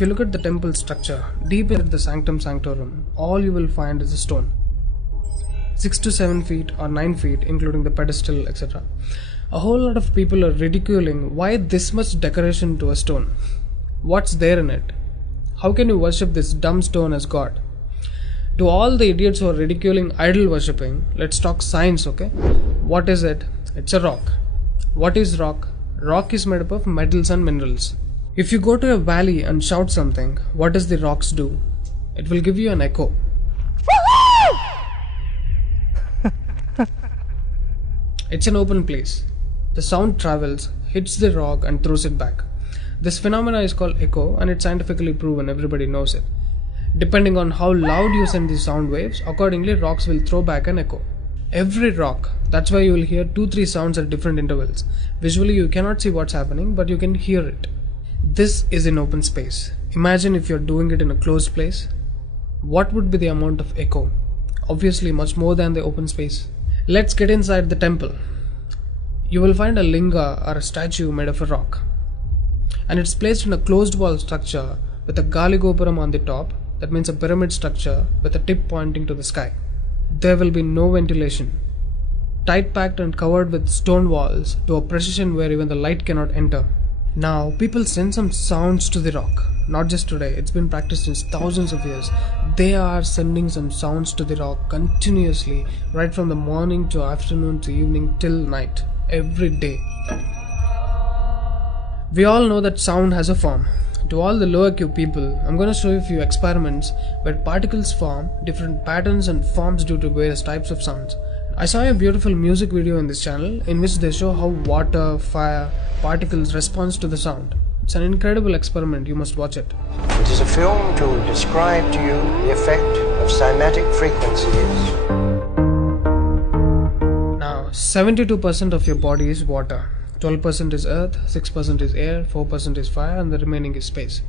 If you look at the temple structure, deep in the sanctum sanctorum, all you will find is a stone. 6 to 7 feet or 9 feet, including the pedestal, etc. A whole lot of people are ridiculing why this much decoration to a stone. What's there in it? How can you worship this dumb stone as God? To all the idiots who are ridiculing idol worshipping, let's talk science, okay? What is it? It's a rock. What is rock? Rock is made up of metals and minerals. If you go to a valley and shout something, what does the rocks do? It will give you an echo. It's an open place. The sound travels, hits the rock and throws it back. This phenomena is called echo and it's scientifically proven, everybody knows it. Depending on how loud you send the sound waves, accordingly rocks will throw back an echo. Every rock, that's why you will hear 2-3 sounds at different intervals. Visually you cannot see what's happening, but you can hear it. This is in open space. Imagine if you're doing it in a closed place. What would be the amount of echo? Obviously much more than the open space. Let's get inside the temple. You will find a linga or a statue made of a rock. And it's placed in a closed wall structure with a Galigopuram on the top. That means a pyramid structure with a tip pointing to the sky. There will be no ventilation. Tight packed and covered with stone walls to a precision where even the light cannot enter. Now people send some sounds to the rock. Not just today, it's been practiced since thousands of years. They are sending some sounds to the rock continuously, right from the morning to afternoon to evening till night, every day. We all know that sound has a form. To all the low IQ people, I'm going to show you a few experiments where particles form different patterns and forms due to various types of sounds. I saw a beautiful music video in this channel in which they show how water, fire, particles respond to the sound. It's an incredible experiment, you must watch it. It is a film to describe to you the effect of cymatic frequencies. Now, 72% of your body is water. 12% is earth, 6% is air, 4% is fire and the remaining is space.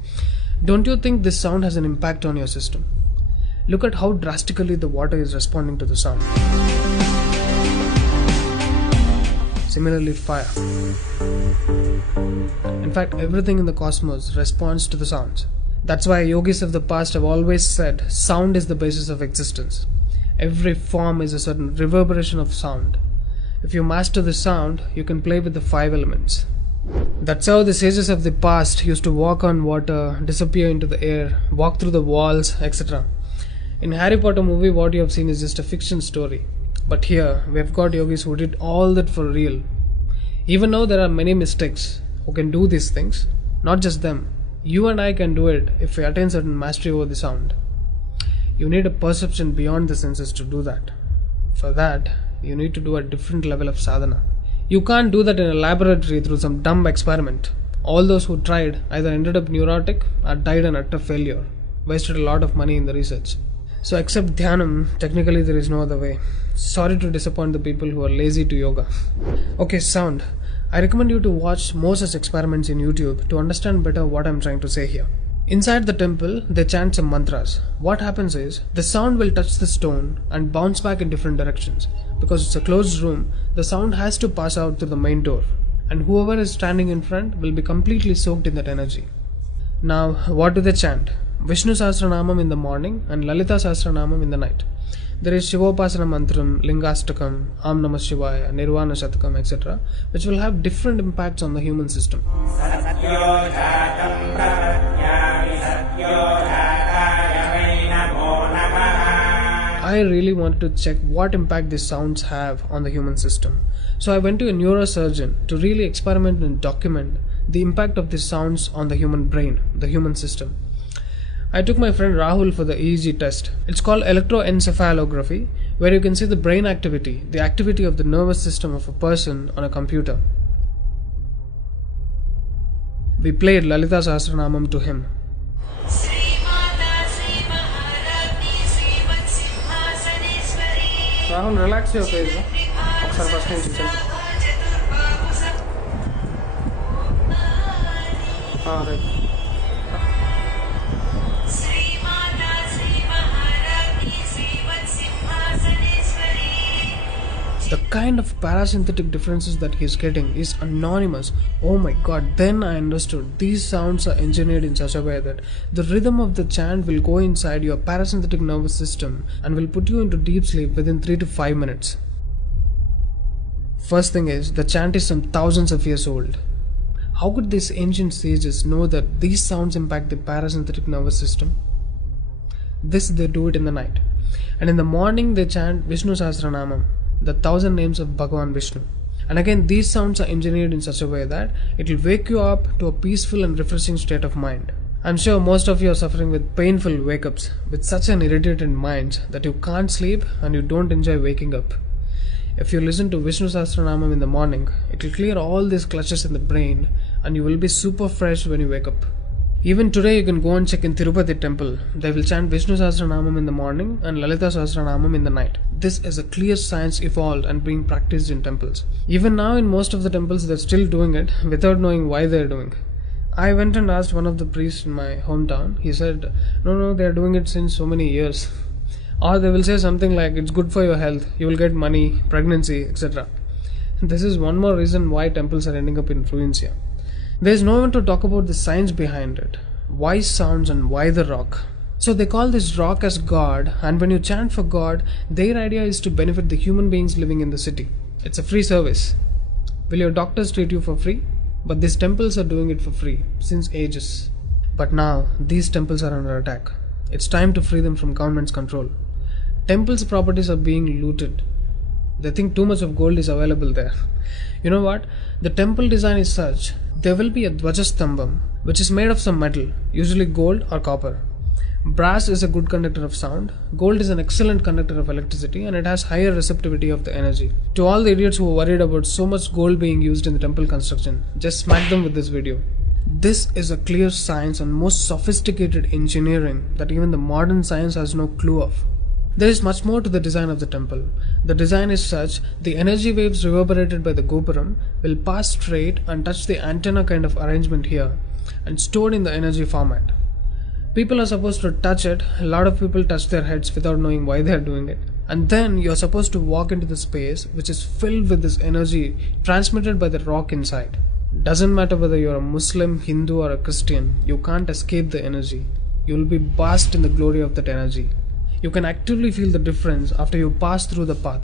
Don't you think this sound has an impact on your system? Look at how drastically the water is responding to the sound. Similarly, fire. In fact, everything in the cosmos responds to the sounds. That's why yogis of the past have always said sound is the basis of existence. Every form is a certain reverberation of sound. If you master the sound, you can play with the 5 elements. That's how the sages of the past used to walk on water, disappear into the air, walk through the walls, etc. In Harry Potter movie, what you have seen is just a fiction story. But here, we have got yogis who did all that for real. Even though there are many mystics who can do these things, not just them, you and I can do it if we attain certain mastery over the sound. You need a perception beyond the senses to do that. For that, you need to do a different level of sadhana. You can't do that in a laboratory through some dumb experiment. All those who tried either ended up neurotic or died an utter failure. Wasted a lot of money in the research. So except dhyanam, technically there is no other way. Sorry to disappoint the people who are lazy to yoga. Okay, sound. I recommend you to watch more such experiments in YouTube to understand better what I'm trying to say here. Inside the temple, they chant some mantras. What happens is, the sound will touch the stone and bounce back in different directions. Because it's a closed room, the sound has to pass out through the main door. And whoever is standing in front will be completely soaked in that energy. Now, what do they chant? Vishnu Sahasranamam in the morning and Lalita Sahasranamam in the night. There is Shivopasana Mantram, Lingastakam, Am Namah Shivaya, Nirvana Shatakam, etc., which will have different impacts on the human system. I really wanted to check what impact these sounds have on the human system. So I went to a neurosurgeon to really experiment and document the impact of these sounds on the human brain, the human system. I took my friend Rahul for the EEG test. It's called electroencephalography, where you can see the brain activity, the activity of the nervous system of a person on a computer. We played Lalita Sahasranamam to him. Rahul, relax your face. Right. The kind of parasympathetic differences that he's getting is anonymous. Oh my god, then I understood. These sounds are engineered in such a way that the rhythm of the chant will go inside your parasympathetic nervous system and will put you into deep sleep within 3 to 5 minutes. First thing is, the chant is some thousands of years old. How could these ancient sages know that these sounds impact the parasympathetic nervous system? This they do it in the night. And in the morning they chant Vishnu Sahasranamam, the 1000 names of Bhagavan Vishnu. And again, these sounds are engineered in such a way that it will wake you up to a peaceful and refreshing state of mind. I'm sure most of you are suffering with painful wake-ups, with such an irritated mind that you can't sleep and you don't enjoy waking up. If you listen to Vishnu Sahasranamam in the morning, it will clear all these clutches in the brain and you will be super fresh when you wake up. Even today you can go and check in Tirupati temple. They will chant Vishnu Sahasranamam in the morning and Lalita Sahasranamam in the night. This is a clear science evolved and being practiced in temples. Even now in most of the temples they're still doing it without knowing why they're doing. I went and asked one of the priests in my hometown. He said, no, they're doing it since so many years. Or they will say something like, it's good for your health, you will get money, pregnancy, etc. This is one more reason why temples are ending up in ruins here. There is no one to talk about the science behind it. Why sounds and why the rock? So they call this rock as God, and when you chant for God, their idea is to benefit the human beings living in the city. It's a free service. Will your doctors treat you for free? But these temples are doing it for free, since ages. But now, these temples are under attack. It's time to free them from government's control. Temples' properties are being looted. They think too much of gold is available there. You know what? The temple design is such, there will be a Dvajastambam, which is made of some metal, usually gold or copper. Brass is a good conductor of sound, gold is an excellent conductor of electricity, and it has higher receptivity of the energy. To all the idiots who are worried about so much gold being used in the temple construction, just smack them with this video. This is a clear science and most sophisticated engineering that even the modern science has no clue of. There is much more to the design of the temple. The design is such, the energy waves reverberated by the gopuram will pass straight and touch the antenna kind of arrangement here and stored in the energy format. People are supposed to touch it. A lot of people touch their heads without knowing why they are doing it. And then you are supposed to walk into the space which is filled with this energy transmitted by the rock inside. Doesn't matter whether you are a Muslim, Hindu or a Christian, you can't escape the energy. You will be bathed in the glory of that energy. You can actively feel the difference after you pass through the path.